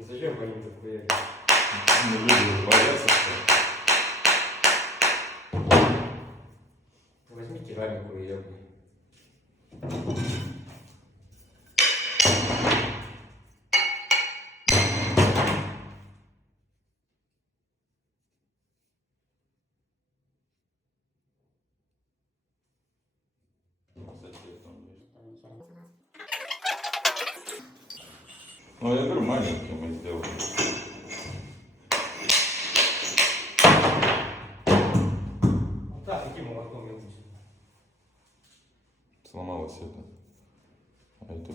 Ну зачем они такое? Не люди боятся. Возьми керамику и я бы. Ну, я говорю, маленький мы сделали. Вот так, каким молоком я учу? Сломалось это. А это